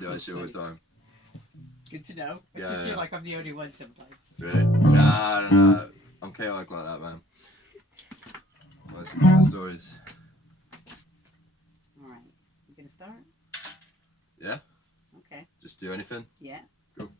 Yeah, I see all the time. Good to know. I Yeah, just yeah. feel like I'm the only one sometimes. Really? Nah. I'm chaotic like that, man. Most of the stories. All right. You gonna start? Yeah? Okay. Just do anything? Yeah. Cool.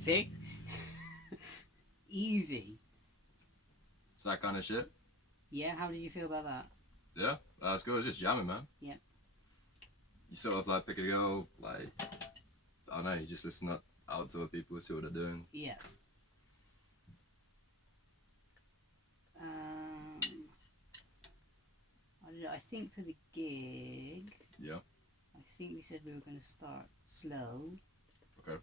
See? Easy. It's that kind of shit. Yeah, how did you feel about that? Yeah, that's good. It's just jamming, man. Yeah. You sort of like pick a go, like, I don't know, you just listen out to what people see what they're doing. Yeah. I think for the gig, Yeah. I think we said we were going to start slow. Okay.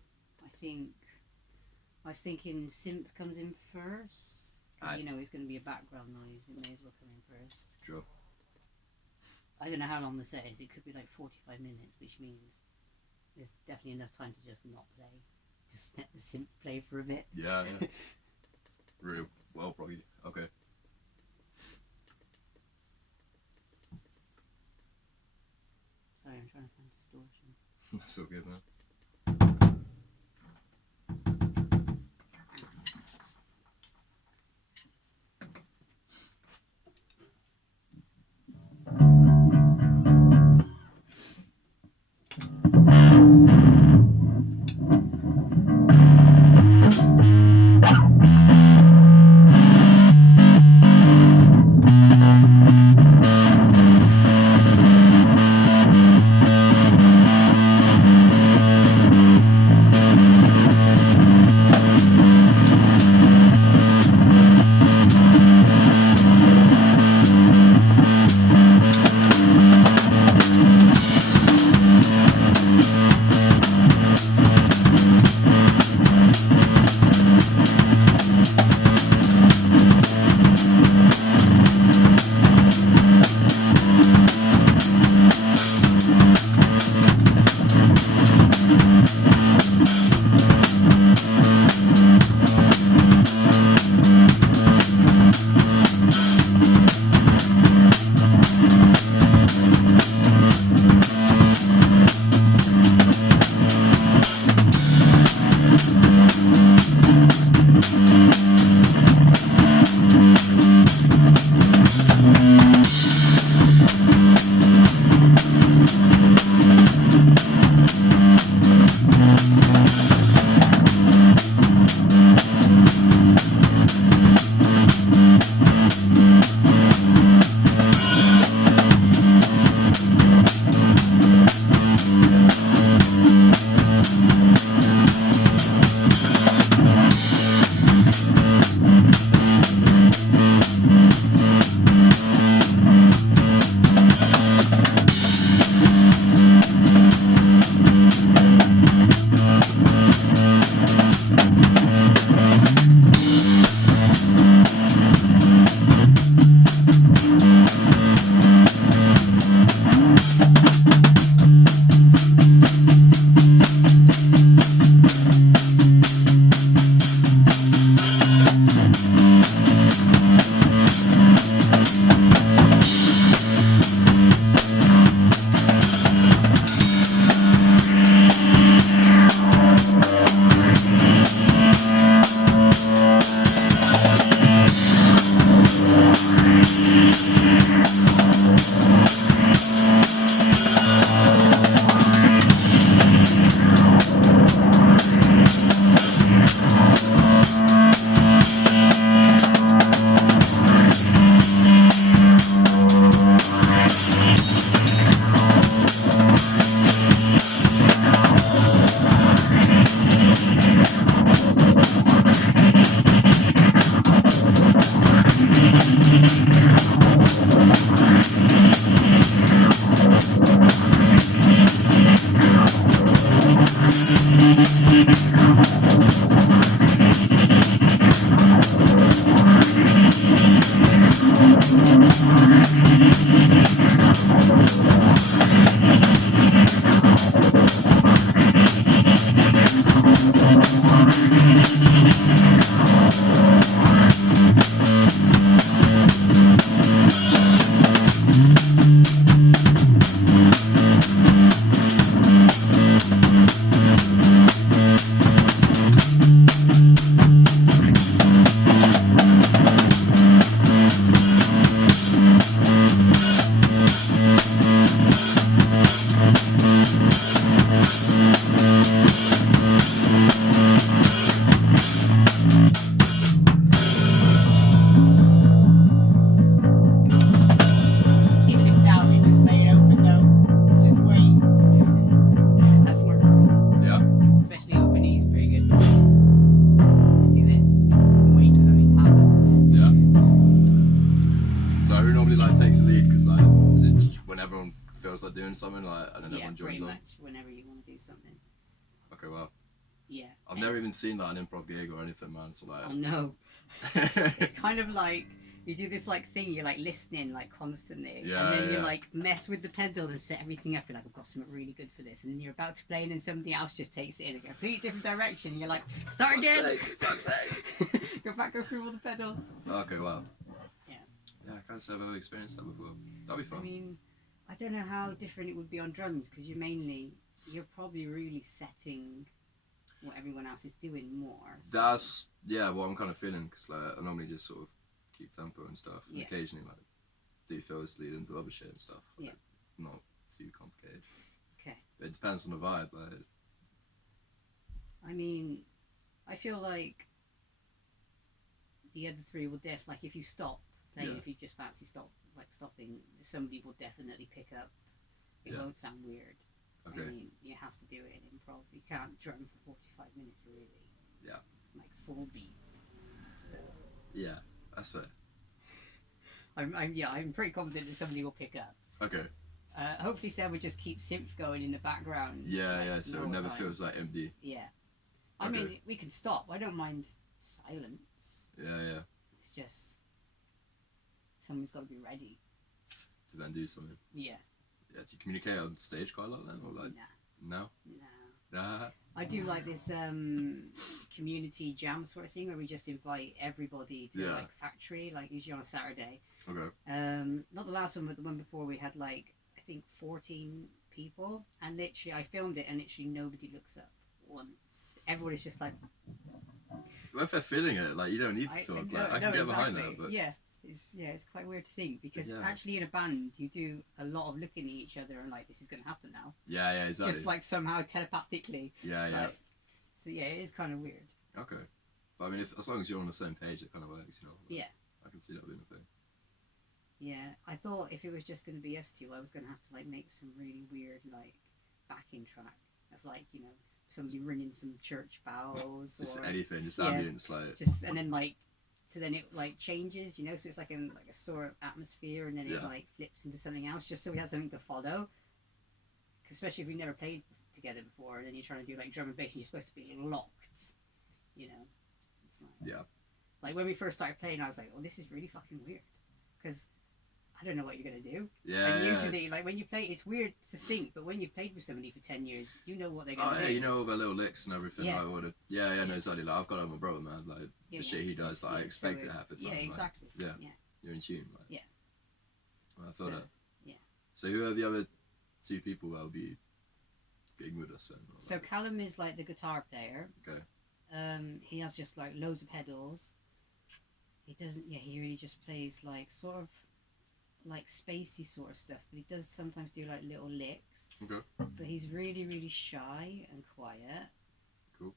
I was thinking synth comes in first. Because, Aye. you know, it's going to be a background noise. It may as well come in first. Sure. I don't know how long the set is. It could be like 45 minutes, which means there's definitely enough time to just not play. Just let the synth play for a bit. Yeah, yeah. Really well, probably. Okay. Sorry, I'm trying to find distortion. That's all good, man. start doing something like, and then Yeah, everyone pretty joins on. much whenever you want to do something. Okay, well, Yeah. I've never even seen like an improv gig or anything, man. So like, Oh no. It's kind of like you do this like thing. You're like listening like constantly, Yeah, and then you yeah. like mess with the pedal and set everything up. You're like, I've got something really good for this, and then you're about to play, and then something else just takes it in a completely different direction. And you're like, start again. fuck's sake. Go through all the pedals. Okay, wow. Yeah. Yeah, I can't say I've ever experienced that before. That'd be fun. I mean, I don't know how different it would be on drums because you're probably really setting what everyone else is doing more. So. That's what I'm kind of feeling, because like I normally just sort of keep tempo and stuff, and Yeah. occasionally like do fills lead into other shit and stuff. Like, Yeah. Not too complicated. Okay. It depends on the vibe. Like, I mean, I feel like the other three will like if you stop playing, Yeah. if you just fancy stopping, somebody will definitely pick up. It Yeah. won't sound weird. okay, I mean, you have to do it in improv. You can't drum for 45 minutes, really. Yeah. Like full beat. So yeah, that's fair. I'm pretty confident that somebody will pick up. Okay, Hopefully, Sam would just keep synth going in the background. yeah, like, yeah. So the it whole never time. feels like empty. Yeah. I Okay. mean, we can stop. I don't mind silence. Yeah, yeah. It's just someone's got to be ready. To then do something. Yeah. Yeah, do you communicate on stage quite a lot then, or like no? Nah. I do like this community jam sort of thing where we just invite everybody to Yeah. like factory, like usually on a Saturday. Okay. Not the last one, but the one before we had like I think 14 people, and literally I filmed it, and literally nobody looks up once. Everyone is just like, Well, if they're feeling it, like you don't need to talk. Like I can get behind that, but yeah. It's quite weird to think because Yeah. actually in a band you do a lot of looking at each other and like this is going to happen now, yeah, exactly. just like somehow telepathically. yeah. Like, so yeah, it is kind of weird. Okay. But I mean, if as long as you're on the same page, it kind of works, you know. Like, Yeah. I can see that being a thing. Yeah, I thought if it was just going to be us two, I was going to have to like make some really weird like backing track of like somebody ringing some church bells Just or anything, just yeah. ambience, like just and then like so then it like changes, so it's like in like a sort of atmosphere, and then it Yeah. like flips into something else, just so we had something to follow. 'Cause especially if we've never played together before, and then you're trying to do like drum and bass, and you're supposed to be locked, It's like, yeah, like when we first started playing, I was like, "Oh, this is really fucking weird," because I don't know what you're gonna do. yeah. And yeah. usually, like when you play, it's weird to think, but when you've played with somebody for 10 years, you know what they're Oh gonna yeah, do. you know all the little licks and everything. Yeah. Like, no, exactly. Like I've got it on my brother, man. Like Yeah, the shit he does, like I Yeah, expect so it half the time. Yeah, like, exactly. yeah. Yeah. you're in tune. Like, Yeah. Well, I So, thought that. yeah. So who are the other two people that'll be gigging with us then? Or, So like, Callum is like the guitar player. okay. He has just like loads of pedals. He doesn't. Yeah, he really just plays like sort of like spacey sort of stuff, but he does sometimes do like little licks. Okay. But he's really, really shy and quiet. Cool.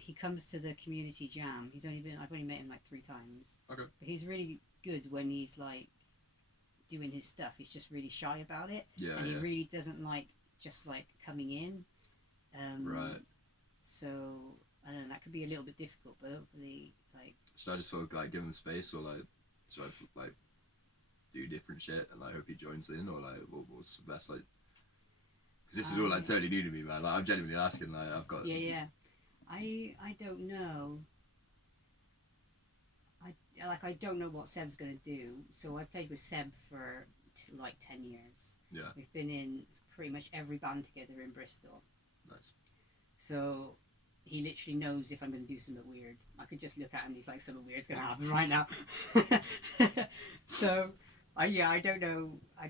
He comes to the community jam. I've only met him like 3 times. Okay. But he's really good when he's like doing his stuff. He's just really shy about it, Yeah, and he yeah. really doesn't like just like coming in. Right. So I don't know. That could be a little bit difficult, but hopefully, like Should I just sort of like give him space, or like should I like do different shit and like hope he joins in, or like what's the best like? Because this is all like totally new to me, man. Like I'm genuinely asking. Like I've got. yeah. I don't know. I don't know what Seb's gonna do. So I played with Seb for like 10 years. Yeah. We've been in pretty much every band together in Bristol. Nice. So he literally knows if I'm going to do something weird. I could just look at him and he's like, something weird's going to happen right now. So, I don't know. I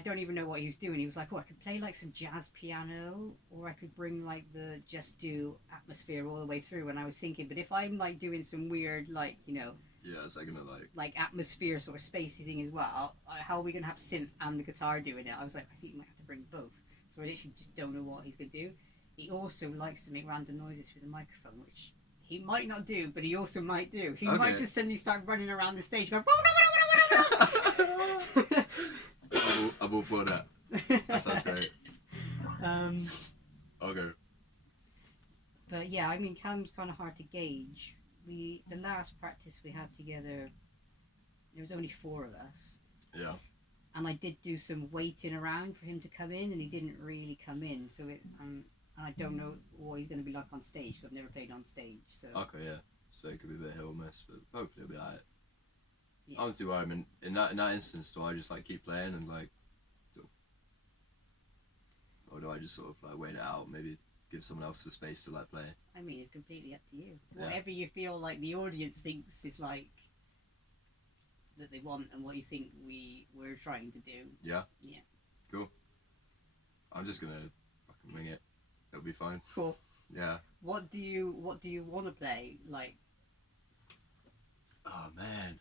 don't even know what he was doing. He was like, oh, I could play like some jazz piano, or I could bring like the just do atmosphere all the way through. And I was thinking, but if I'm like doing some weird, like, Yeah, it's like gonna like. atmosphere sort of spacey thing as well, how are we going to have synth and the guitar doing it? I was like, I think you might have to bring both. So I literally just don't know what he's going to do. He also likes to make random noises through the microphone, which he might not do, but he also might do. He might just suddenly start running around the stage going, I'm all for that. That sounds great. Okay. But yeah, I mean, Callum's kind of hard to gauge. The last practice we had together, there was only 4 of us. Yeah. and I did do some waiting around for him to come in, and he didn't really come in. So and I don't know what he's going to be like on stage. Cause I've never played on stage. So Okay, yeah. So it could be a bit hit or miss, but hopefully it'll be alright. yeah. Honestly, where I'm in that instance, do I just like keep playing and like, sort of, or do I just sort of like wait it out? Maybe give someone else the space to like play. I mean, it's completely up to you. Yeah. Whatever you feel like the audience thinks is like that they want, and what you think we're trying to do. Yeah. Yeah. Cool. I'm just gonna fucking wing it. It'll be fine. Cool. Yeah. What do you want to play? Like, Oh man.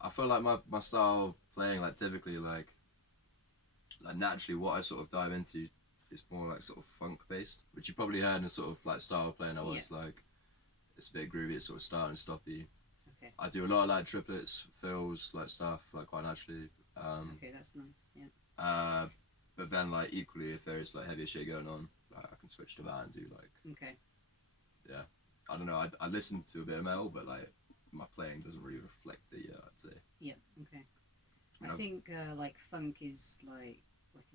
I feel like my style of playing, like typically like naturally what I sort of dive into is more like sort of funk based, which you probably heard in the sort of like style of playing I was like, it's a bit groovy, it's sort of start and stoppy. okay. I do a lot of like triplets, fills, like stuff, like quite naturally. Okay, that's nice. Yeah. But then like equally if there is like heavier shit going on, like I can switch to that and do like, Okay. yeah. I don't know, I listen to a bit of metal, but like my playing doesn't really reflect it yet, I'd say. Yeah. Okay. I No. think like funk is like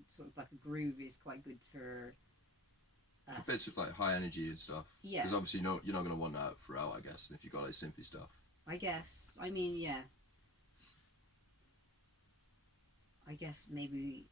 sort of like a groove is quite good for us. For bits of like high energy and stuff. Yeah. Because obviously you're not going to want that throughout, I guess, and if you've got like synthy stuff. I guess. I mean, yeah. I guess maybe.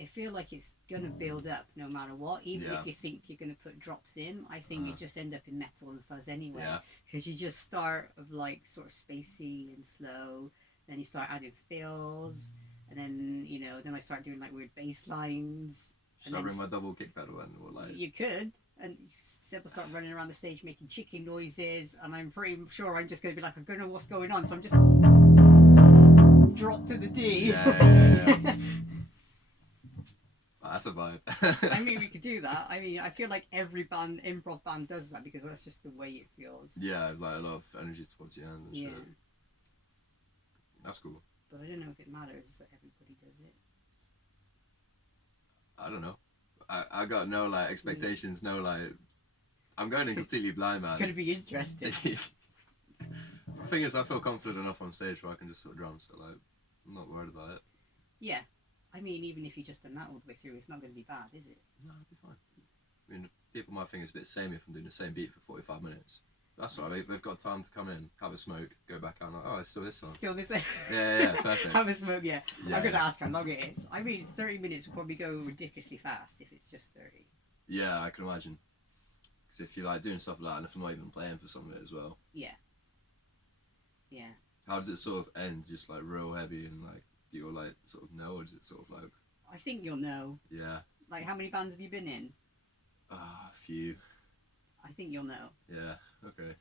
I feel like it's gonna build up no matter what. Even Yeah. if you think you're gonna put drops in, I think you just end up in metal and fuzz anyway. Yeah. Because you just start of like sort of spacey and slow, then you start adding fills, and then then I start doing like weird bass lines. Should I bring my double kick pedal in? Or like... You could, and Seb will start running around the stage making chicken noises, and I'm pretty sure I'm just going to be like, I don't know what's going on, so I'm just drop to the D. Yeah. That's a vibe. I mean, we could do that. I mean, I feel like every improv band does that because that's just the way it feels. Yeah, like a lot of energy towards the end and Yeah. shit. That's cool. But I don't know if it matters that everybody does it. I don't know. I got no like expectations, no like... I'm going in completely blind, man. It's going to be interesting. The thing is, I feel confident enough on stage where I can just sort of drum, so like, I'm not worried about it. Yeah. I mean, even if you just done that all the way through, it's not going to be bad, is it? No, it'll be fine. I mean, people might think it's a bit samey if I'm doing the same beat for 45 minutes. That's all right, they've got time to come in, have a smoke, go back out, like, oh, it's still this song. Still this. Yeah, perfect. Have a smoke, yeah. Yeah, I'm going to yeah. ask how long it is. I mean, 30 minutes will probably go ridiculously fast if it's just 30. Yeah, I can imagine. Because if you're like doing stuff like that, and if I'm not even playing for some of it as well. Yeah. Yeah. How does it sort of end? Just like real heavy and like, do you all like sort of know, or is it sort of like, I think you'll know. yeah, Like, how many bands have you been in? a few, I think you'll know. yeah, okay,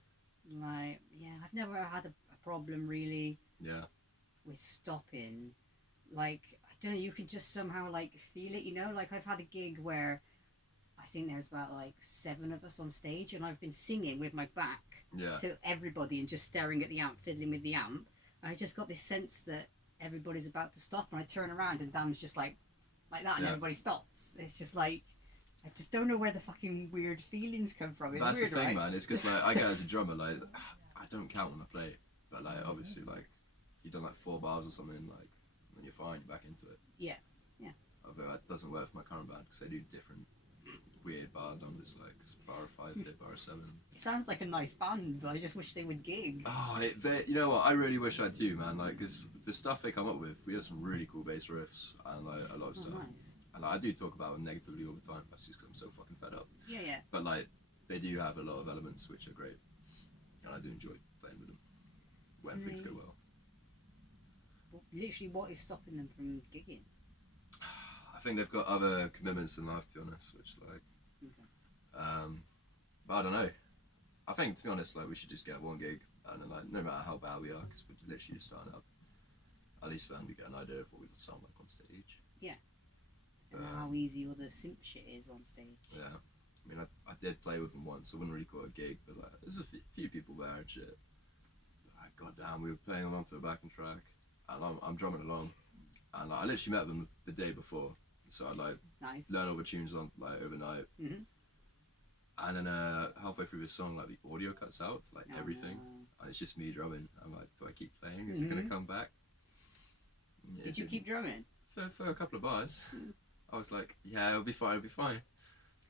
Like, yeah, I've never had a problem really yeah, with stopping. Like, I don't know, you can just somehow like feel it, Like, I've had a gig where I think there's about like 7 of us on stage, and I've been singing with my back yeah, to everybody and just staring at the amp, fiddling with the amp. And I just got this sense that everybody's about to stop, and I turn around and Dan's just like that, and Yeah. everybody stops. It's just like, I just don't know where the fucking weird feelings come from. It's that's weird, the thing, right? man. It's because like I get as a drummer, like I don't count when I play, but like obviously like you've done like 4 bars or something, like then you're fine, you're back into it. Yeah. Although that doesn't work for my current band because they do different weird bar numbers, like bar 5, 5, bar 7. It sounds like a nice band, but I just wish they would gig. Oh, you know what? I really wish I do, man. Like, because the stuff they come up with, we have some really cool bass riffs and like a lot of Oh, stuff. nice. And like, I do talk about them negatively all the time. That's just 'cause I'm so fucking fed up. Yeah. But like, they do have a lot of elements which are great, and I do enjoy playing with them when things go well. But literally, what is stopping them from gigging? I think they've got other commitments in life, to be honest. Which like, Okay. but I don't know. I think, to be honest, like we should just get one gig, and then, like no matter how bad we are, because we're literally just starting up. At least then we get an idea of what we sound like on stage. And how easy all the simp shit is on stage. Yeah, I mean, I did play with them once. I wouldn't really call it a gig, but like, there's a few people there and shit. Like, goddamn, we were playing along to the backing track, and I'm drumming along, and like, I literally met them the day before, so I like Nice. learn all the tunes on like overnight, Mhm. and then halfway through the song, like the audio cuts out, like Oh, everything, no. and it's just me drumming. I'm like, do I keep playing? Is it gonna come back? Yeah, Did you keep drumming? for a couple of bars? I was like, yeah, it'll be fine.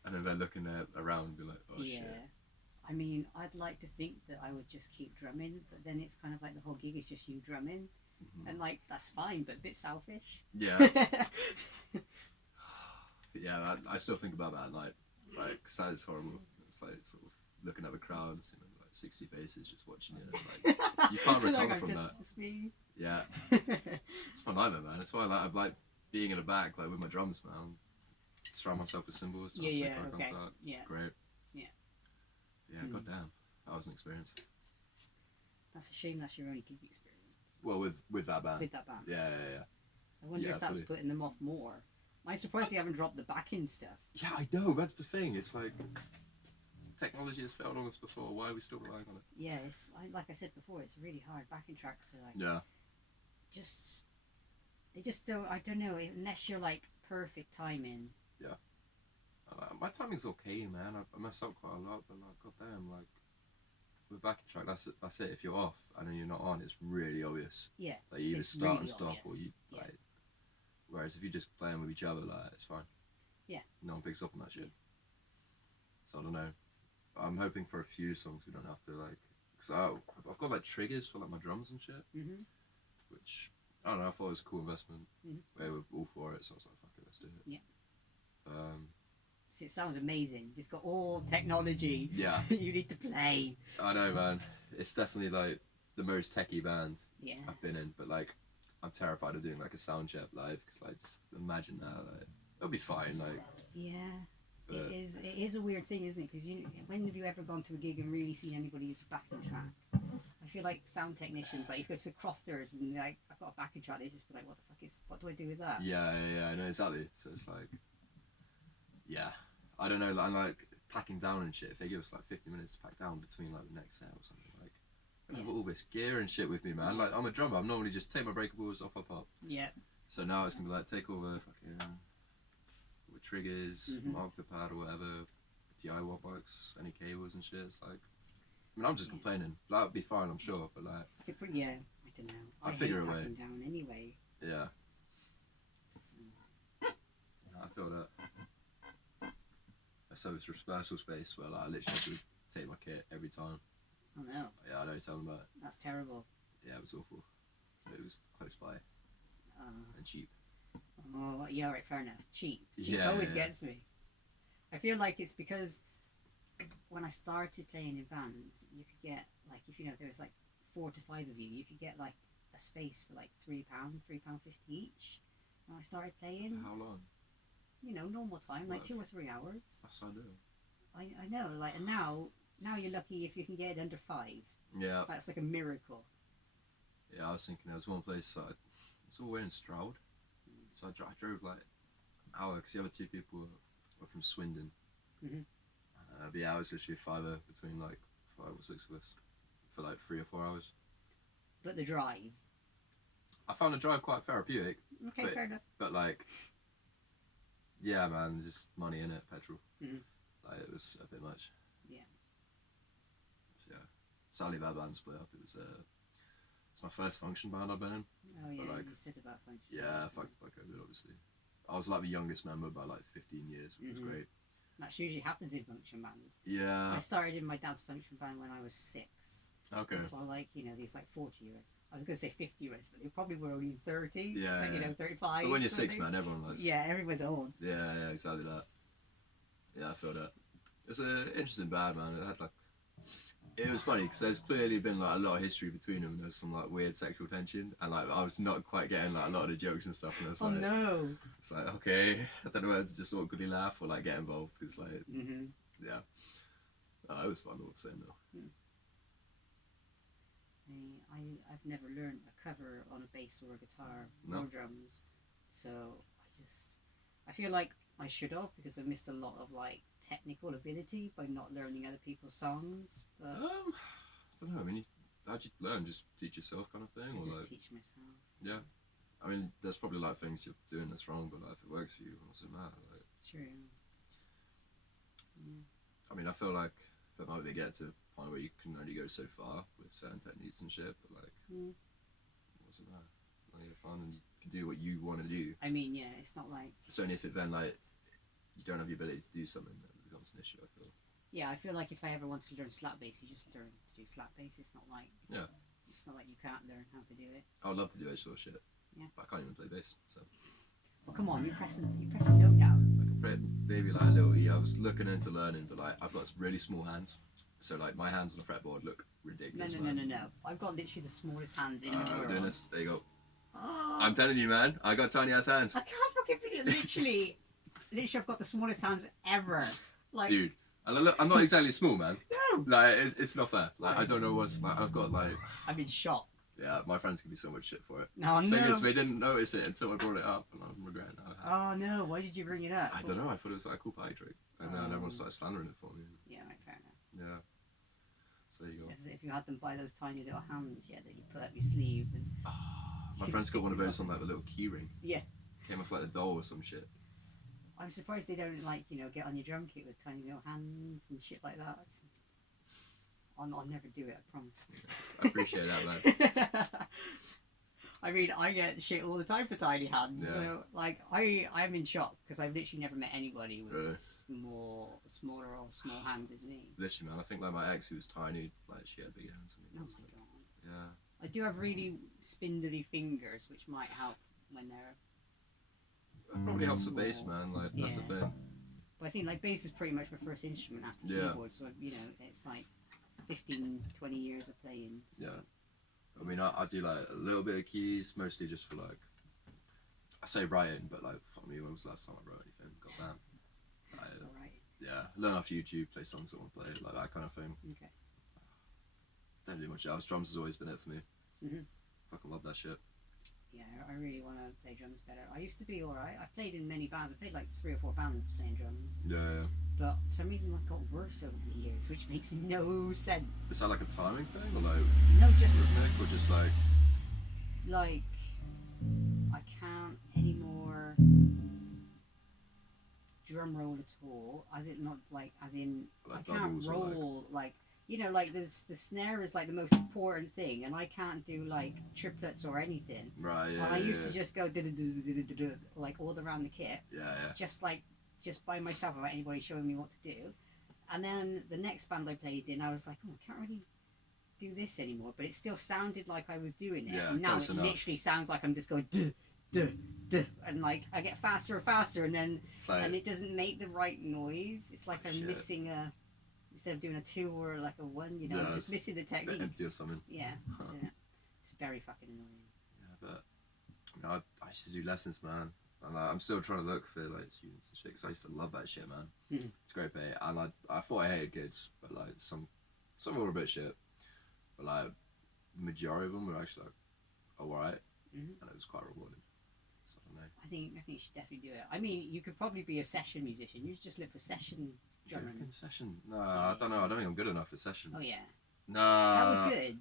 And then they're looking around and be like, oh Yeah. shit. I mean, I'd like to think that I would just keep drumming, but then it's kind of like the whole gig is just you drumming, and like that's fine, but a bit selfish. Yeah. Yeah, I still think about that at night. Like, 'cause that is horrible. It's like sort of looking at the crowd, seeing like 60 faces just watching you. Like, you can't recover like from just, that. Just me. Yeah, it's my nightmare, man. It's why I like being in the back, like with my drums, man. Surround myself with cymbals. Yeah, okay. Yeah. Great. Yeah. Yeah, goddamn, that was an experience. That's a shame. That's your only gig experience Well, with that band. with that band. Yeah. I wonder Yeah, if that's fully. putting them off more. I'm surprised they haven't dropped the backing stuff. Yeah, I know. That's the thing. It's like technology has failed on us before. Why are we still relying on it? Yeah, like I said before, it's really hard. Backing tracks are like Yeah. they just don't. I don't know unless you're like perfect timing. My timing's okay, man. I mess up quite a lot, but like, goddamn, like with backing track, that's it. If you're off and then you're not on, it's really obvious. Yeah. Like you either It's start really and stop, or obvious. you Yeah. like. Whereas if you're just playing with each other, like it's fine. Yeah. No one picks up on that shit. So I don't know. I'm hoping for a few songs we don't have to like. Cause I've got like triggers for like my drums and shit, Mhm. which I don't know. I thought it was a cool investment. Mhm. They were all for it, so I was like, fuck it, let's do it. Yeah. Um. So it sounds amazing. It's got all technology. Yeah. You need to play. I know, man. It's definitely like the most techie band Yeah. I've been in, but like I'm terrified of doing like a sound check live because like just imagine that, like it'll be fine, like. Yeah. But It is a weird thing, isn't it? Because when have you ever gone to a gig and really seen anybody use a backing track? I feel like sound technicians, like if you go to Crofters and like I've got a backing track, they just be like, what do I do with that? yeah, I know exactly. So it's like, yeah, I don't know, like, like packing down and shit. If they give us like 50 minutes to pack down between like the next set or something, like I have all this gear and shit with me, man. Like I'm a drummer. I'm normally just take my breakables off, pop. Yeah. So now it's gonna be like take all the fucking with triggers, marked pad or whatever, DIY box, any cables and shit. It's like, I mean, I'm just complaining. That would be fine, I'm sure, but like, Yeah. I don't know. I'd I figure hate a way. packing down anyway. yeah, So, I feel that. So it's rehearsal space where like I literally have to take my kit every time. oh no, Yeah, I know. Tell them about it. that's terrible. Yeah, it was awful. It was close by and cheap. Oh, yeah, right, fair enough. Cheap. Cheap Yeah, always yeah. gets me. I feel like it's because when I started playing in bands, you could get, like, if there was like 4 to 5 of you, you could get like a space for like £3, £3.50 each. When I started playing, For how long? normal time, like What? 2 or 3 hours. That's so little. I know, like, and now you're lucky if you can get it under 5. Yeah, That's like a miracle. yeah. I was thinking there was one place. It's all the way in Stroud. So I drove like an hour because the other two people were from Swindon. Mhm. The hours literally a fiver between like 5 or 6 of us for like 3 or 4 hours. But the drive. I found the drive quite therapeutic, Okay, But- fair enough. but like, yeah, man, just money in it, petrol. Mhm. Like it was a bit much. Yeah. So, yeah, sadly that band split up. It's my first function band I've been in. Oh yeah, like- you said about function. Yeah, fucked up by COVID, obviously. I was like the youngest member by like 15 years, which was Mhm. great. That usually happens in function bands. I Yeah. started in my dad's function band when I was 6. Okay. For like, these like 40-year-olds. I was going to say 50-year-olds, but they probably were only 30. Yeah, like, yeah. 35. But when you're sort of 6, thing. man, everyone likes. Yeah, everyone's old. Yeah, exactly that. Yeah, I feel that. It's an interesting band, man. It was funny because there's clearly been like a lot of history between them. There's some like weird sexual tension, and like I was not quite getting like a lot of the jokes and stuff. And I was Oh like, no. it's like okay, I don't know whether to just awkwardly laugh or like get involved. It's like, Mm-hmm. yeah, it was fun all the same though. I've never learned a cover on a bass or a guitar No. or drums, so I feel like I should have because I missed a lot of like technical ability by not learning other people's songs. But I don't know. I mean, how'd you learn? Just teach yourself, kind of thing, I or just like, teach myself. yeah. I mean, there's probably like things you're doing that's wrong, but like if it works for you, what's it matter? Like, True. I mean, I feel like that might be get to a point where you can only go so far with certain techniques and shit, but like, Mm. what's it matter? Like, you have fun and you can do what you want to do. I mean, yeah, it's not like. It's only if it then like you don't have the ability to do something that becomes an issue. I feel. Yeah, I feel like if I ever wanted to learn slap bass, you just learn to do slap bass. It's not like. Yeah. It's not like you can't learn how to do it. I would love to do that sort of shit. Yeah. But I can't even play bass. So. Well, come on, you press a note down. I can play maybe like a little E. I was looking into learning, but like I've got really small hands, so like my hands on the fretboard look ridiculous. No. I've got literally the smallest hands in the We're world. doing this. There you go. Oh, I'm telling you, man. I got tiny ass hands. I can't fucking believe it. Literally, I've got the smallest hands ever. Like, Dude, and look, I'm not exactly small, man. no. Like it's not fair. Like I don't know what's like. I've got like. I'm in shock. Yeah, my friends give me so much shit for it. No, Thing no. is, they didn't notice it until I brought it up, and I'm regretting it. Oh no! Why did you bring it up? I don't know. I thought it was like a cool party trick, and then everyone started slandering it for me. Yeah, right, fair enough. Yeah. So there you go. If you had them by those tiny little hands, yeah, that you put up your sleeve and. My friend's got one of those on like the little key ring. Yeah. Came off like the doll or some shit. I'm surprised they don't get on your drum kit with tiny little hands and shit like that. I'll never do it. I promise. I appreciate that, man. I mean, I get shit all the time for tiny hands. Yeah. So, like, I'm in shock because I've literally never met anybody with Really? smaller or small hands as me. Literally, man. I think like my ex, who was tiny, like she had big hands. Oh my god. Yeah. I do have really spindly fingers, which might help when they're. It probably helps the bass, Small. man. Like that's the Yeah. thing. But I think like bass is pretty much my first instrument after Yeah. keyboard, so it's like 15, 20 years of playing. So. Yeah. I mean, I do like a little bit of keys, mostly just for like. I say writing, but like, fuck me, when was the last time I wrote anything? God damn. All right. Yeah, learn off YouTube, play songs I want to play, like that kind of thing. Okay. Don't do much else. Drums has always been it for me. Mhm. Fucking love that shit. Yeah, I really want to play drums better. I used to be alright. I've played in many bands. I played like 3 or 4 bands playing drums. Yeah. But for some reason I've got worse over the years, which makes no sense. Is that like a timing thing, or like No, just rhythmic, or just like? like I can't anymore drum roll at all. As in not like as in Like I can't doubles or roll like like the snare is like the most important thing, and I can't do like triplets or anything. Right. Yeah. And I used yeah. to just go like all around the kit, Yeah. just by myself without anybody showing me what to do. And then the next band I played in, I was like, oh, I can't really do this anymore, but it still sounded like I was doing it. Yeah, And now close it enough. literally sounds like I'm just going duh, duh, duh, and like I get faster and faster, and then It's like and it doesn't make the right noise. It's like I'm Shit. missing a instead of doing a 2 or like a 1, Yeah, I'm just it's missing the a bit technique. empty or something. Yeah, I don't know. It's very fucking annoying. Yeah, but I mean, I used to do lessons, man. And I'm still trying to look for like students and shit, because I used to love that shit, man. Mhm. It's great pay, and I thought I hated kids, but like some were a bit shit, but like the majority of them were actually like alright, Mhm. and it was quite rewarding. So I don't know. I think you should definitely do it. I mean, you could probably be a session musician. You should just look for session Do you drumming. reckon session? No, I don't know. I don't think I'm good enough for session. Oh yeah, No. that was good.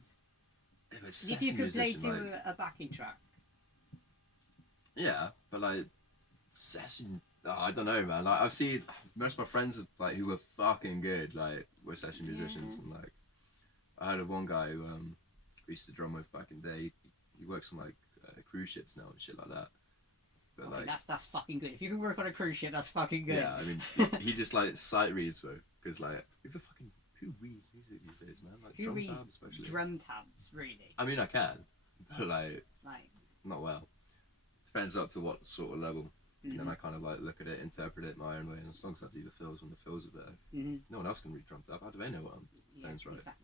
If it's If you session could play musician, to like, a backing track. yeah, but like session. Oh, I don't know, man. Like I've seen most of my friends like who were fucking good, like were session musicians, and like I heard of one guy who I used to drum with back in the day. He works on like cruise ships now and shit like that. But Okay, like, that's fucking good. If you can work on a cruise ship, that's fucking good. yeah, I mean, he just like sight reads though, because like who reads music these days, man? Like Who drum reads tabs especially. drum tabs, really? I mean, I can, but like Like, not well. Depends up to what sort of level. mhm. Then I kind of like look at it, interpret it my own way, and as long as I do the fills when the fills are there, Mhm. no one else can read drum tab. How do they know what I'm Yeah, saying's right? exactly.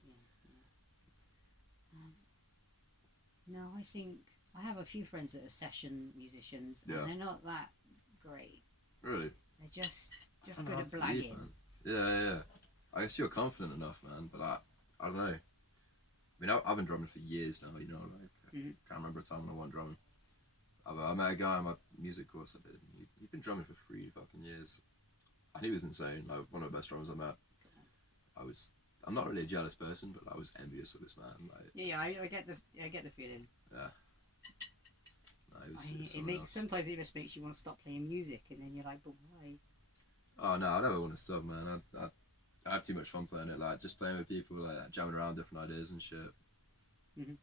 No, I think I have a few friends that are session musicians, Yeah. and they're not that great. Really? They're just I don't know good how at to believe, blagging. man. Yeah. I guess you're confident enough, man, but I don't know. I mean, I've been drumming for years now, you know, like, Mhm. can't remember a time when I wasn't drumming. I met a guy on my music course I did, and he'd been drumming for 3 fucking years. And he was insane, like, one of the best drummers I met. I'm not really a jealous person, but I was envious of this man, like, Yeah, I get the feeling. yeah. No, it was It something makes else. sometimes it just makes you want to stop playing music, and then you're like, but why? Oh no, I never want to stop, man. I have too much fun playing it. Like just playing with people, like jamming around different ideas and shit. Mhm.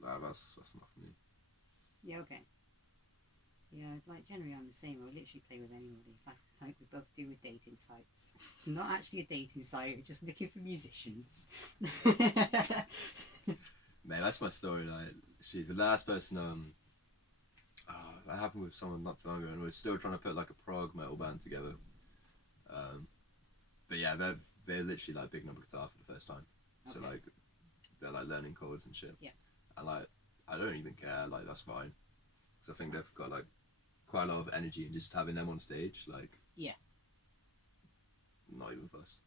Like that's enough for me. Yeah, okay. Yeah, like generally I'm the same. I literally play with anybody. Like we both do with dating sites. Not actually a dating site. We're just looking for musicians. Man, that's my story. Like, see, the last person, that happened with someone not too long ago, and we're still trying to put like a prog metal band together. But yeah, they're literally like big number guitar for the first time. So Okay. like, they're like learning chords and shit. Yeah. And like, I don't even care. Like, that's fine. Because I think they've got like quite a lot of energy, and just having them on stage, like, Yeah. not even fussed.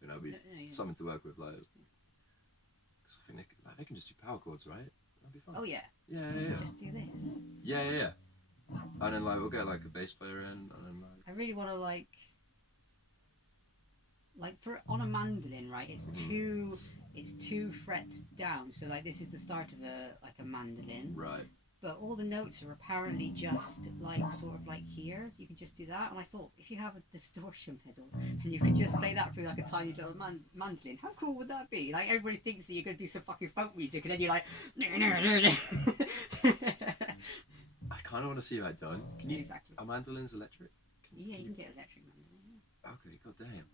You know, it'd be No, yeah. something to work with, like. Because I think they can just do power chords, right? That'd be fun. Oh yeah. Yeah. Just do this. Yeah. And then like we'll get like a bass player in, and then like. I really want to like for on a mandolin, right? It's two frets down. So like this is the start of a mandolin. Right. But all the notes are apparently just like sort of like here. You can just do that. And I thought if you have a distortion pedal and you can just play that through like a tiny little mandolin, how cool would that be? Like everybody thinks that you're gonna do some fucking folk music, and then you're like. I kind of want to see that done. Can you? Exactly. Are mandolins electric? Yeah, you can get electric mandolin. Okay, goddamn.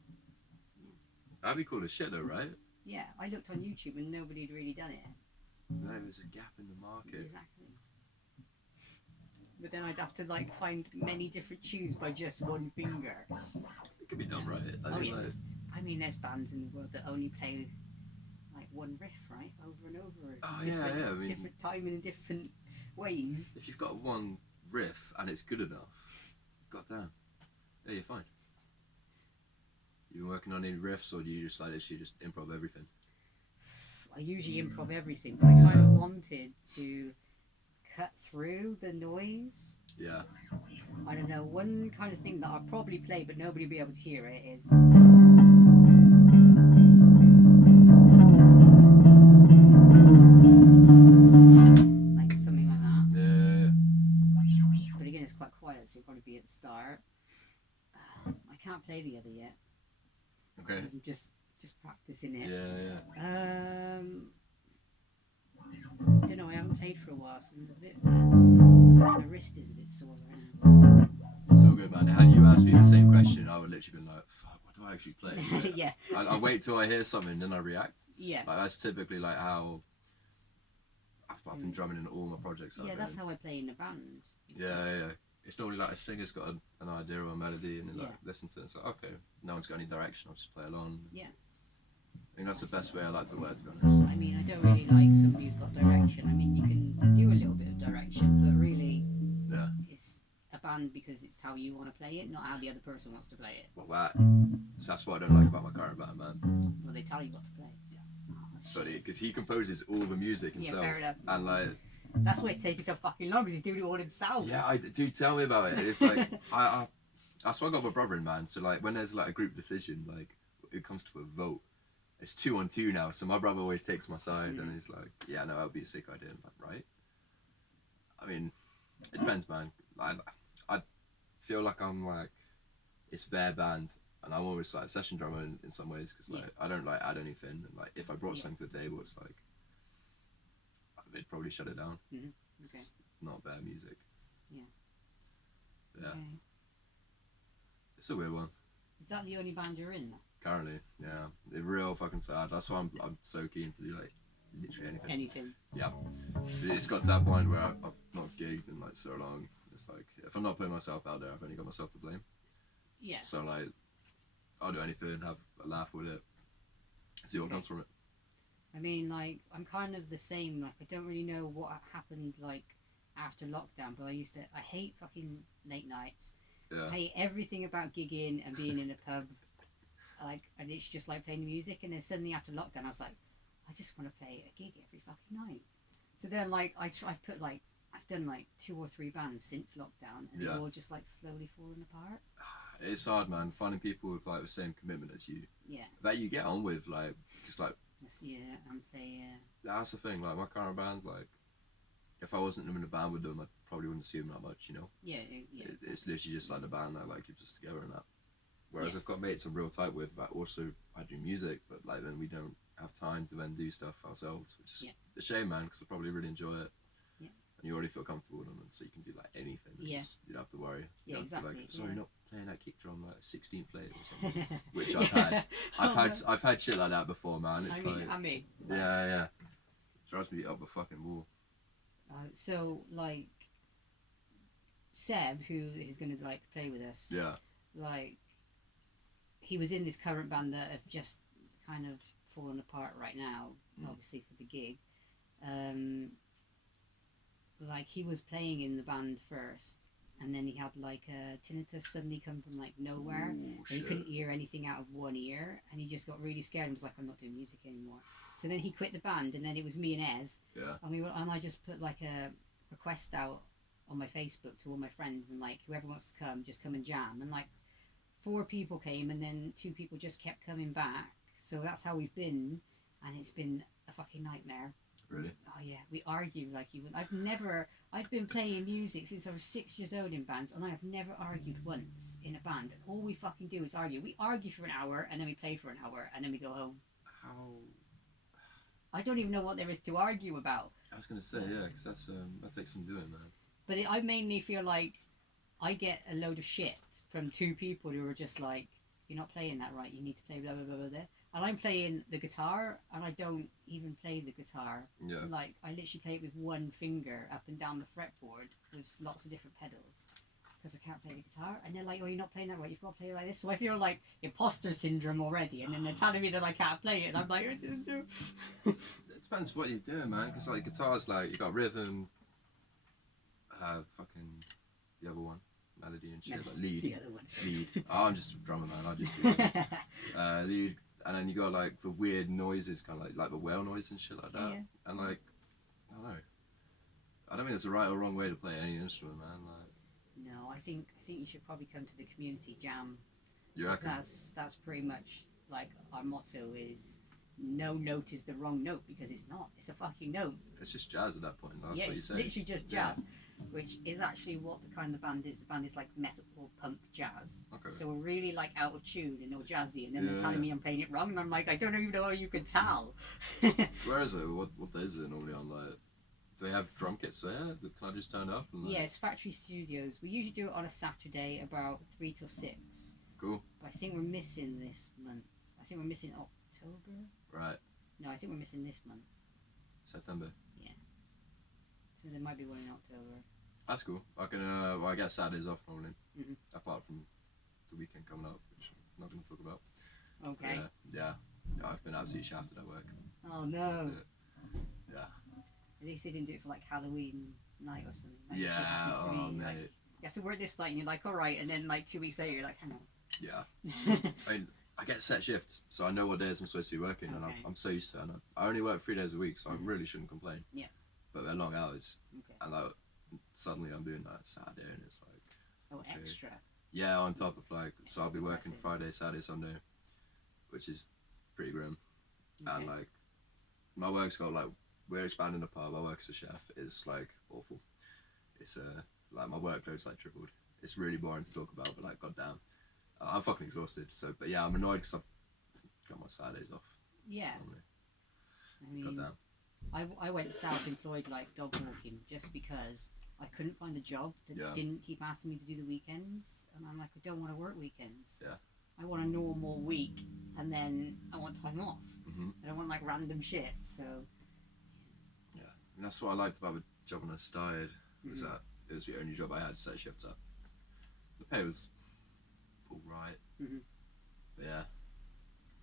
That'd be cool as shit though, right? Yeah, I looked on YouTube and nobody had really done it. No, there's a gap in the market. Exactly. But then I'd have to like find many different tunes by just one finger. It could be done right. Like, I mean, there's bands in the world that only play like one riff, right, over and over. Oh different, yeah. I mean, different timing in different ways. if you've got one riff and it's good enough, goddamn, yeah, you're fine. You been working on any riffs, or do you just like literally just improv everything? I usually improv everything, but I kind of wanted to cut through the noise. Yeah. I don't know, one kind of thing that I'll probably play but nobody will be able to hear it is like something like that. Yeah. But again, it's quite quiet, so it'll probably be at the start. I can't play the other yet. Okay. Because I'm just practicing it. Yeah. I don't know, I haven't played for a while, so I'm a bit. My wrist is a bit sore right now. So good, man. Had you asked me the same question, I would literally been like, "Fuck, what do I actually play?" Yeah. I wait till I hear something, then I react. Yeah. Like that's typically like how I've been drumming in all my projects. Yeah, that's how I play in a band. Yeah. It's normally like a singer's got an idea or a melody, and then like Yeah. listen to it. It's like, okay, no one's got any direction. I'll just play along. Yeah. I think that's the best way I like to work, to be honest. I mean, I don't really like somebody who's got direction. I mean, you can do a little bit of direction, but really, Yeah. it's a band because it's how you want to play it, not how the other person wants to play it. Well, that's what I don't like about my current band, man. Well, they tell you what to play. It's funny because he composes all the music Yeah, himself, fair enough. and like. That's why it's taking so fucking long, because he's doing it all himself. Yeah, I do. Tell me about it. It's like I that's why I got my brother in, man. So like when there's like a group decision, like it comes to a vote, it's 2-on-2 now. So my brother always takes my side, and he's like, "Yeah, no, that would be a sick idea." I'm like, right? I mean, it depends, man. I feel like I'm like it's their band, and I'm always like a session drummer in some ways because like I don't like add anything, and like if I brought something to the table, it's like they'd probably shut it down. Okay. It's not their music. Yeah. Yeah. Okay. It's a weird one. Is that the only band you're in? Currently, yeah. It's real fucking sad. That's why I'm so keen to do like literally anything. Anything. Yeah. It's got to that point where I've not gigged in like so long. It's like if I'm not putting myself out there, I've only got myself to blame. Yeah. So like, I'll do anything, have a laugh with it, see what comes from it. I mean, like, I'm kind of the same. Like, I don't really know what happened, like, after lockdown, but I hate fucking late nights. Yeah. I hate everything about gigging and being in a pub. Like, and it's just like playing music, and then suddenly after lockdown, I was like, I just want to play a gig every fucking night. So then, like, I've done like 2 or 3 bands since lockdown, and they're all just like slowly falling apart. It's hard, man. Finding people with like the same commitment as you. Yeah. That you get on with, like, just like. Yeah, and play. That's the thing. Like my current band, like, if I wasn't in a band with them, I probably wouldn't see them that much. You know. Yeah. It's literally just like the band that like you're just together and that. Whereas Yes. I've got mates I'm real tight with that also I do music, but like then we don't have time to then do stuff ourselves, which is a shame, man, because I probably really enjoy it. Yeah. and you already feel comfortable with them, and so you can do like anything. Yeah. You don't have to worry. Yeah, You don't have to be exactly, like, sorry, yeah. not playing that kick drum like 16 flavor or something. Which I've had shit like that before, man. It's like, yeah. Drives me up the fucking wall. So like Seb, who's going to like play with us, Yeah. like he was in this current band that have just kind of fallen apart right now, obviously for the gig. Like he was playing in the band first, and then he had like a tinnitus suddenly come from like nowhere. Ooh, He couldn't hear anything out of one ear, and he just got really scared and was like, "I'm not doing music anymore." So then he quit the band, and then it was me and Ez, Yeah. and I just put like a request out on my Facebook to all my friends, and like whoever wants to come, just come and jam. And like 4 people came, and then 2 people just kept coming back. So that's how we've been, and it's been a fucking nightmare. Really? Oh yeah, we argue like you. I've been playing music since I was 6 years old in bands, and I have never argued once in a band. And all we fucking do is argue. We argue for an hour, and then we play for an hour, and then we go home. How? I don't even know what there is to argue about. I was gonna say because that takes some doing, man. But I mainly feel like I get a load of shit from 2 people who are just like, "You're not playing that right. You need to play blah blah blah blah." There. And I'm playing the guitar, and I don't even play the guitar. Yeah. Like, I literally play it with one finger up and down the fretboard with lots of different pedals because I can't play the guitar. And they're like, "Oh, you're not playing that right. You've got to play it like this." So I feel like imposter syndrome already. And then they're telling me that I can't play it, and I'm like, "I didn't do." It depends what you're doing, man. Because like guitars, like you got rhythm, fucking the other one, melody and shit, like lead. The other one. Lead. Oh, I'm just a drummer, man. I just do that. Lead, and then you got like the weird noises, kind of like the whale noise and shit like that. Yeah. And like, I don't know. I don't think it's a right or wrong way to play any instrument, man. Like, No, I think you should probably come to the community jam. you 'Cause reckon? that's pretty much like our motto is, no note is the wrong note, because it's not. It's a fucking note. It's just jazz at that point. That's Yeah, what you it's say. literally just jazz, which is actually what the kind of band is. The band is like metal or punk jazz. Okay. So we're really like out of tune and all jazzy, and then they're Yeah. telling me I'm playing it wrong, and I'm like, I don't even know how you could tell. Where is it? What day is it normally on? Like, do they have drum kits there? Can I just turn up? And, like, Yeah, it's Factory Studios. We usually do it on a Saturday about 3 till 6. Cool. But I think we're missing this month. I think we're missing October. Right. No, I think we're missing this month. September. So there might be one in October. That's cool. I can. Well, I get Saturdays off normally, Mhm. apart from the weekend coming up, which I'm not going to talk about. Okay. Yeah. I've been absolutely shafted at work. Oh no. That's it. Yeah. At least they didn't do it for like Halloween night or something. Like, shit Yeah. happens to Oh, me, mate. like, you have to work this night, and you're like, all right, and then like 2 weeks later, you're like, hang on. Yeah. I mean, I get set shifts, so I know what days I'm supposed to be working, and Okay. I'm so used to it. And I only work 3 days a week, so I really shouldn't complain. Yeah. But they're long hours, Okay. and like suddenly I'm doing that Saturday, and it's like. Oh, Okay. extra. Yeah, on top of like, so I'll It's be working depressing. Friday, Saturday, Sunday, which is pretty grim. Okay. And like, my work's got like, we're expanding the pub. I work as a chef. It's like awful. It's like my workload's like tripled. It's really boring to talk about, but like, goddamn, I'm fucking exhausted. So, but yeah, I'm annoyed because I've got my Saturdays off. Yeah. Normally. I mean, Goddamn. I went self-employed like dog walking just because I couldn't find a job that Yeah. didn't keep asking me to do the weekends, and I'm like, I don't want to work weekends. Yeah. I want a normal week, and then I want time off. Mhm. I don't want like random shit. So Yeah, and that's what I liked about the job when I started. Was Mhm. that it was the only job I had to set shifts up. The pay was all right. Mhm. But yeah,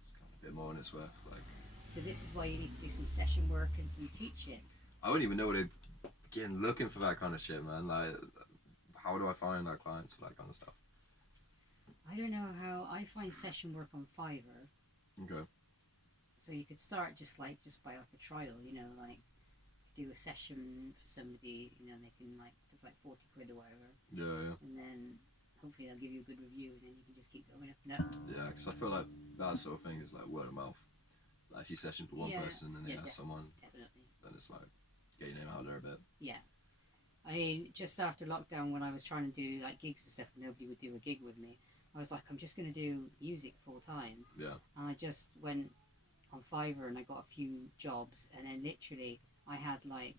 it's got a bit more than it's worth. Like, so this is why you need to do some session work and some teaching. I wouldn't even know where to begin looking for that kind of shit, man. Like, how do I find like clients for that kind of stuff? I don't know how I find session work on Fiverr. Okay. So you could start just by like a trial, you know, like do a session for somebody, you know, and they can like for like 40 quid or whatever, Yeah, and then hopefully they'll give you a good review, and then you can just keep going up and up. yeah. Because I feel like that sort of thing is like word of mouth. Like if you session for one Yeah, person and yeah, they ask someone, Definitely. then it's like get your name out there a bit. Yeah. I mean, just after lockdown, when I was trying to do like gigs and stuff, and nobody would do a gig with me, I was like, I'm just gonna do music full time. Yeah. And I just went on Fiverr and I got a few jobs, and then literally I had like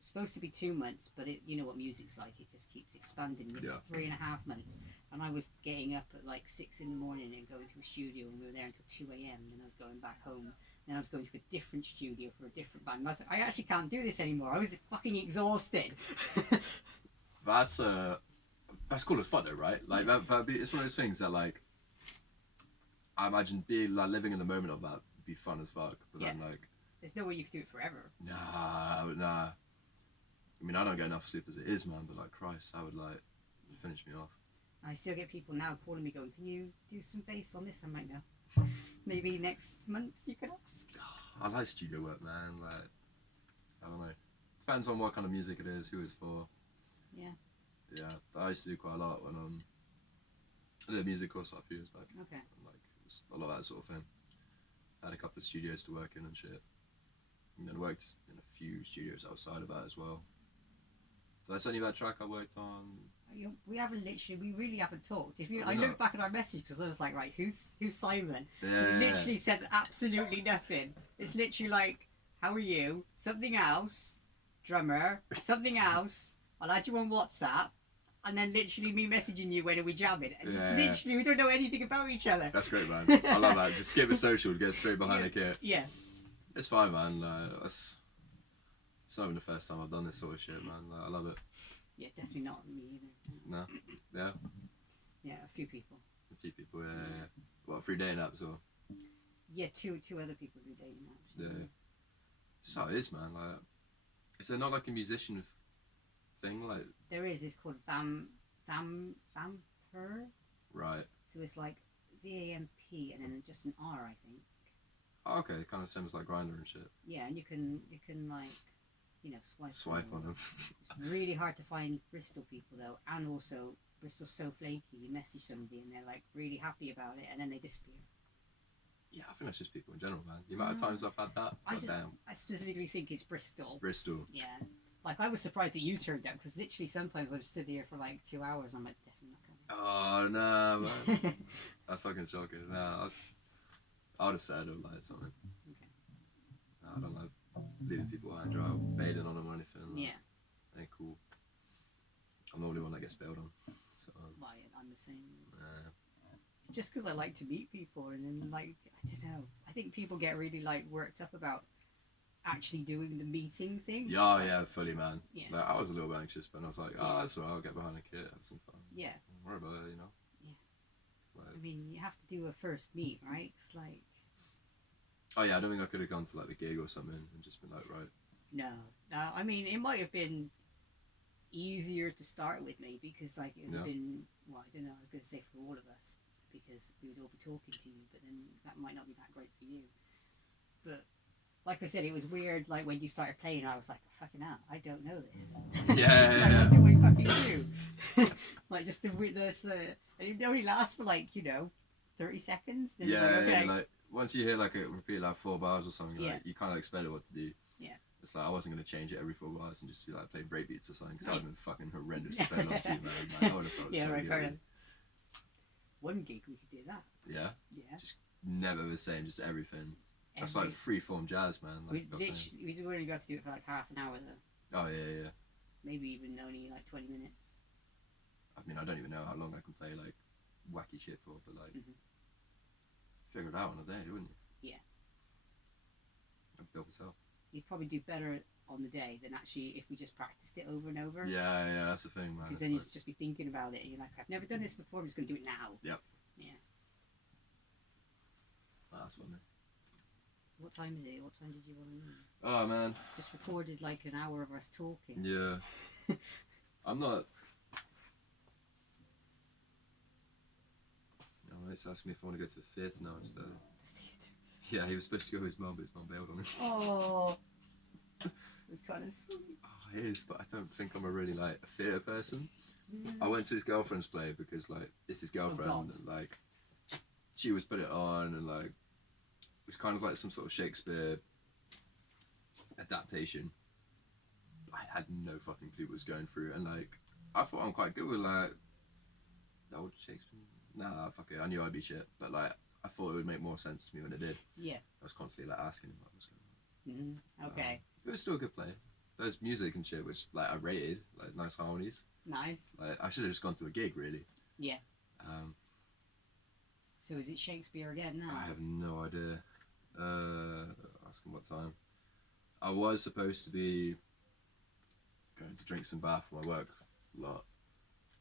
supposed to be 2 months, but you know what music's like, it just keeps expanding. It was 3.5 months, and I was getting up at like 6 in the morning and going to a studio, and we were there until 2 a.m. Then I was going back home, then I was going to a different studio for a different band. I was like, I actually can't do this anymore. I was fucking exhausted. That's cool as fun though, right? Like it's one of those things that like I imagine being like living in the moment of that would be fun as fuck, but then like there's no way you could do it forever. Nah. I mean, I don't get enough sleep as it is, man. But like, Christ, that would like finish me off. I still get people now calling me, going, "Can you do some bass on this?" I'm like, "No." Maybe next month you could ask. I like studio work, man. Like, I don't know. Depends on what kind of music it is, who it's for. Yeah. Yeah, I used to do quite a lot when I did a music course like a few years back. Okay. And, like, it was a lot of that sort of thing. I had a couple of studios to work in and shit. And then worked in a few studios outside of that as well. Did I send you that track I worked on? We really haven't talked. I No. looked back at our message because I was like, right, who's Simon? Yeah. He literally said absolutely nothing. It's literally like, how are you? Something else, drummer, something else. I'll add you on WhatsApp. And then literally me messaging you, when are we jamming? And it's literally, we don't know anything about each other. That's great, man. I love that. Just skip the social, get straight behind the kit. Yeah. It's fine, man. It's not even the first time I've done this sort of shit, man. I love it. Yeah, definitely not me either. No? Yeah? Yeah, a few people. A few people, yeah. What, through dating apps or? Yeah, two other people do dating apps. Yeah. That's how it is, man. Like, is there not like a musician thing? Like, there is. It's called Vamper. right. So it's like VAMP and then just an R, I think. Oh, okay, kind of seems like Grindr and shit. Yeah, and you can like, swipe on them. It's really hard to find Bristol people though, and also Bristol's so flaky. You message somebody and they're like really happy about it, and then they disappear. Yeah, I think that's just people in general, man. The amount of times I've had that. I specifically think it's Bristol. Bristol. Yeah. Like, I was surprised that you turned up, because literally sometimes I've stood here for like 2 hours and I'm like, definitely not Oh, going. no, man. That's fucking shocking. No, I would have said it like something. Okay. No, I don't like leaving people high and dry, bailing on them or anything. Like, Yeah. Ain't cool. I'm the only one that gets bailed on. So, Well, I'm the same. Just because I like to meet people, and then, like, I don't know. I think people get really, like, worked up about actually doing the meeting thing. Yeah, fully, man. Yeah. Like, I was a little bit anxious, but I was like, oh, that's alright, I'll get behind the kit, have some fun. Yeah. Don't worry about it, you know? Yeah. I mean, you have to do a first meet, right? It's like... Oh, yeah, I don't think I could have gone to, like, the gig or something and just been like, right. No. I mean, it might have been easier to start with, maybe, because, like, it would have been... Well, I don't know, I was going to say for all of us, because we would all be talking to you, but then that might not be that great for you. But... Like I said, it was weird, like, when you started playing, I was like, fucking hell, I don't know this. Yeah. Like, what do I fucking do? Like, just the it only lasts for, like, 30 seconds. Then Yeah, you're like, okay. like, once you hear, like, it repeat, like, 4 bars or something, like, Yeah. you kind of expect what to do. Yeah. It's like, I wasn't going to change it every 4 bars and just do, like, play breakbeats or something, because that would have been fucking horrendous to play on TV, man. Like, I would have felt Yeah, so right, fair guilty. enough. One gig, we could do that. Yeah? Yeah. Just never the same, just everything. That's like free-form jazz, man. Like, We only got to do it for, like, half an hour, though. oh, yeah. Maybe even only, like, 20 minutes. I mean, I don't even know how long I can play, like, wacky shit for, but, like, figure it out on a day, wouldn't you? Yeah. That'd be dope as hell. You'd probably do better on the day than actually if we just practiced it over and over. Yeah, that's the thing, man. Because then you just be thinking about it, and you're like, I've never done this before, I'm just going to do it now. Yep. Yeah. That's funny. What time is it? What time did you want to know? Oh, man. Just recorded like an hour of us talking. Yeah. I'm not... My mate's asking me if I want to go to the theatre now instead. The theatre. Yeah, he was supposed to go with his mum, but his mum bailed on him. Oh. It's kind of sweet. Oh, it is, but I don't think I'm a really, like, a theatre person. I went to his girlfriend's play because, like, it's his girlfriend, God. and, like, she was put it on, and, like, it was kind of like some sort of Shakespeare adaptation. I had no fucking clue what was going through, and, like, I thought I'm quite good with, like, the old Shakespeare. Nah, fuck it, I knew I'd be shit, but, like, I thought it would make more sense to me when it did. Yeah. I was constantly, like, asking him what was going on. Okay. It was still a good play. there's music and shit which like I rated, like nice harmonies. Nice. Like I should have just gone to a gig really. Yeah. Um, So is it Shakespeare again now? I have no idea. Asking what time. I was supposed to be going to drink some bath for my work a lot,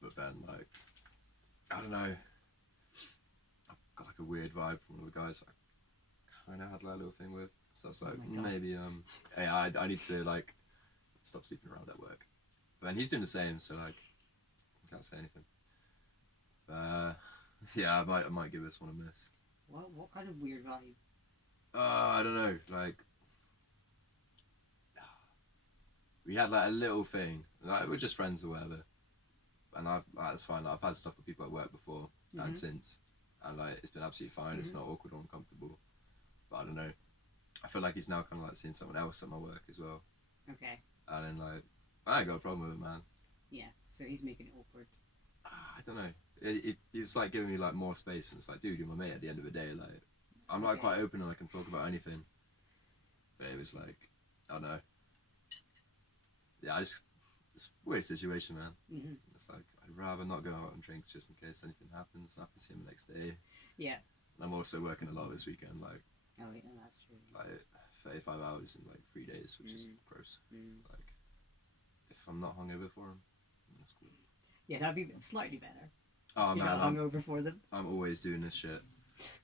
but then like I don't know. I got like a weird vibe from one of the guys I kind of had like a little thing with. So I was like, Oh my God. maybe hey, I need to like stop sleeping around at work. But then he's doing the same, so like I can't say anything. Yeah, I might give this one a miss. What kind of weird vibe? I don't know, like we had like a little thing, like we're just friends or whatever, and that's fine. Like, I've had stuff with people at work before and since, and like it's been absolutely fine. It's not awkward or uncomfortable, but I don't know. I feel like he's now kind of like seeing someone else at my work as well, Okay. and then like I ain't got a problem with it, man. Yeah. So he's making it awkward. I don't know. It's like giving me like more space, and it's like, dude, you're my mate. At the end of the day, like I'm like Okay. quite open and I can talk about anything. But it was like, I don't know. Yeah, it's a weird situation, man. Mm-hmm. It's like I'd rather not go out and drink just in case anything happens. I have to see him the next day. Yeah. And I'm also working a lot this weekend, like Oh yeah, that's true. 35 hours in like 3 days, which is gross. Like if I'm not hungover for him, that's cool. Yeah, that'd be slightly better. Oh You're man, not hungover for them. I'm always doing this shit.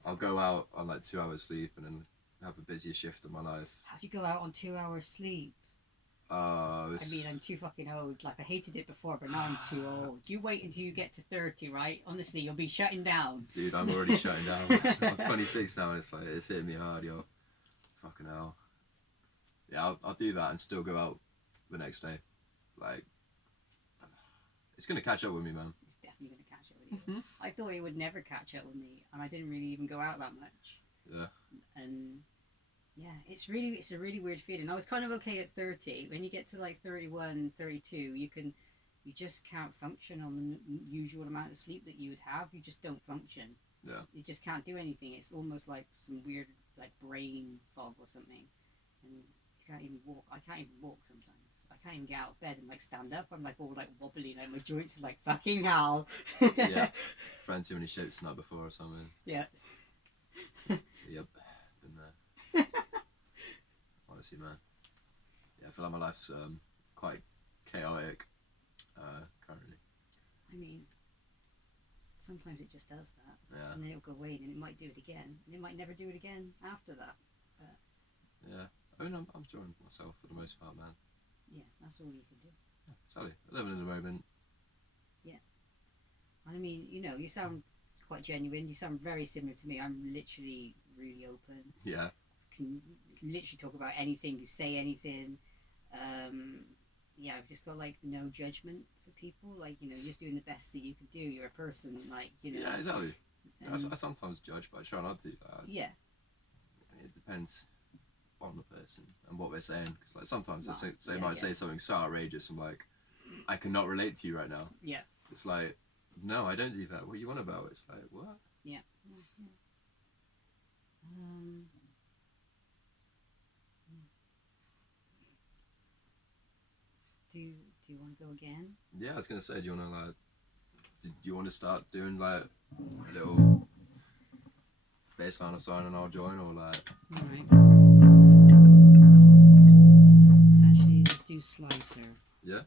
I'll go out on like 2 hours sleep and then have the busiest shift of my life. How do you go out on 2 hours sleep? I mean, I'm too fucking old. Like, I hated it before, but now I'm too old. You wait until you get to 30, right? Honestly, you'll be shutting down. dude, I'm already shutting down. I'm 26 now and it's like, it's hitting me hard, yo. Fucking hell. Yeah, I'll do that and still go out the next day. Like, it's gonna catch up with me, man. It's definitely going to catch up with you. I thought it would never catch up with me, and I didn't really even go out that much. Yeah. And yeah, it's a really weird feeling. I was kind of okay at 30. When you get to like 31, 32, you just can't function on the usual amount of sleep that you would have. You just don't function. Yeah. You just can't do anything. It's almost like some weird like brain fog or something, and you can't even walk. I can't even walk sometimes. I can't even get out of bed and like stand up. I'm like all like wobbly, like my joints are like fucking hell. Yeah. Ran too many shapes the night before or something. Yeah. Yep. Been there. Honestly, man. Yeah, I feel like my life's quite chaotic currently. I mean, sometimes it just does that. Yeah. And then it'll go away, and then it might do it again, and it might never do it again after that. But Yeah. I mean, I'm enjoying myself for the most part, man. yeah, that's all you can do. Yeah, exactly. Living in the moment. I mean, you know, you sound quite genuine. You sound very similar to me. I'm literally really open. Yeah. Can literally talk about anything. You say anything. Yeah, I've just got like no judgment for people. Like, you know, you're just doing the best that you can do. You're a person, like, you know. Yeah, exactly. I and- sometimes judge, but I try not to. yeah. It depends on the person and what they're saying. Because like sometimes Well, they yeah, might say yes. something so outrageous. I'm like, I cannot relate to you right now. Yeah. It's like, no, I don't do that. What are you on about? It's like, what? Yeah. Do you want to go again? Yeah, I was gonna say, do you wanna like, do you want to start doing like a little baseline or sign and I'll join, or like? Alright. Essentially, let's do Slicer. Yeah.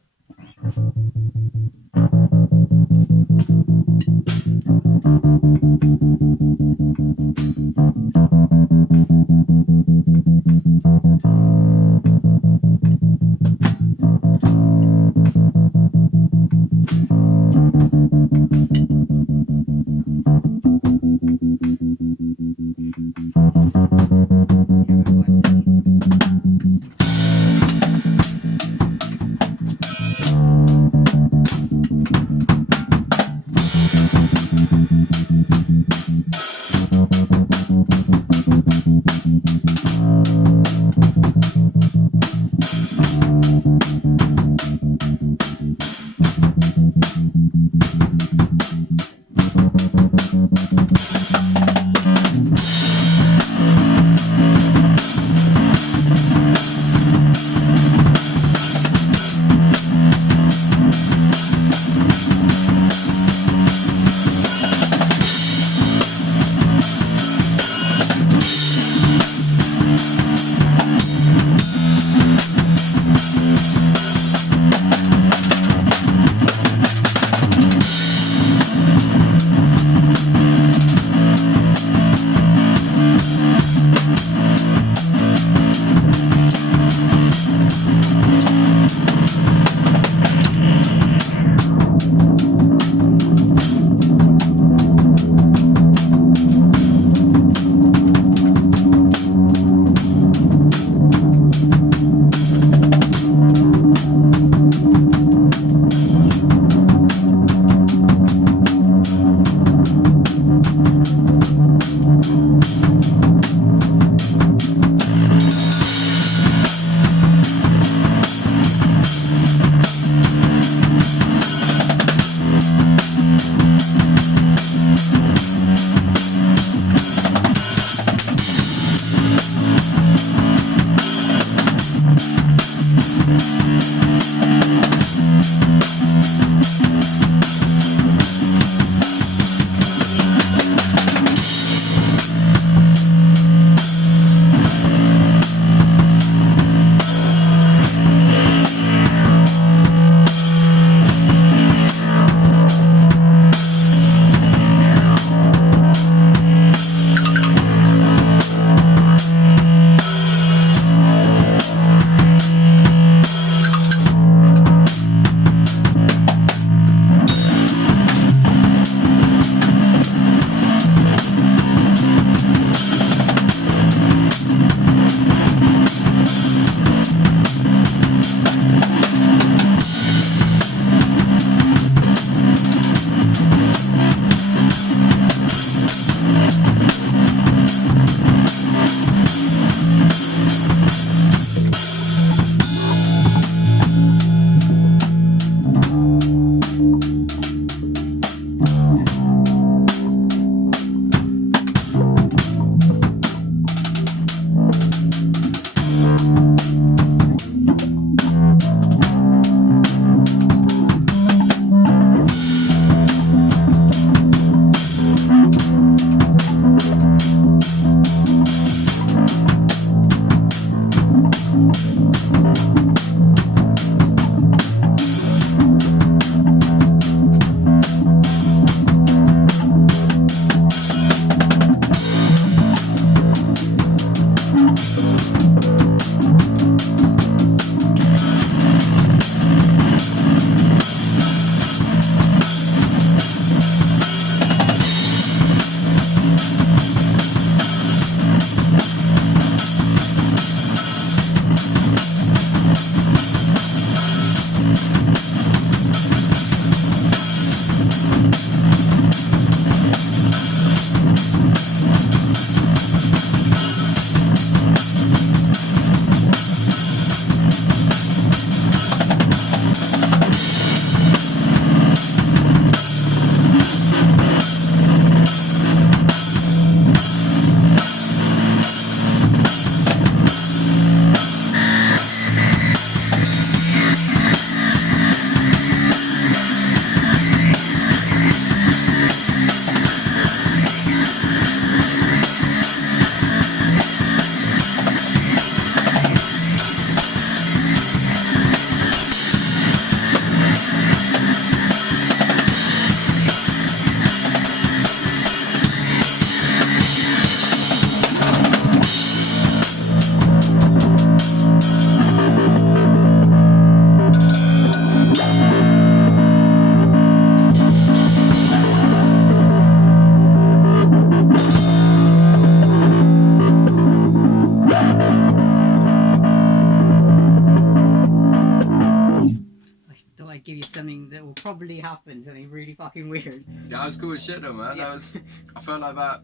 give you something that will probably happen, something really fucking weird. Yeah, that was cool as shit though, man. Yeah. That was. I felt like that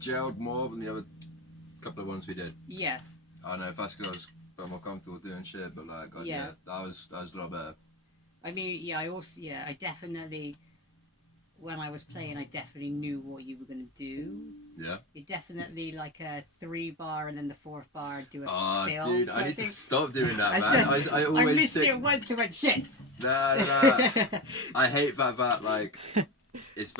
gelled more than the other couple of ones we did. Yeah. I don't know if that's because I was a bit more comfortable doing shit, but like, yeah, that was a lot better. I mean, yeah, I definitely, when I was playing, I definitely knew what you were gonna do. Yeah. You definitely like a 3-bar and then the 4th bar do a Oh, fill. dude, So I need to stop doing that, I man. just- I always missed stick. it once and went shit. No. I hate that like it's.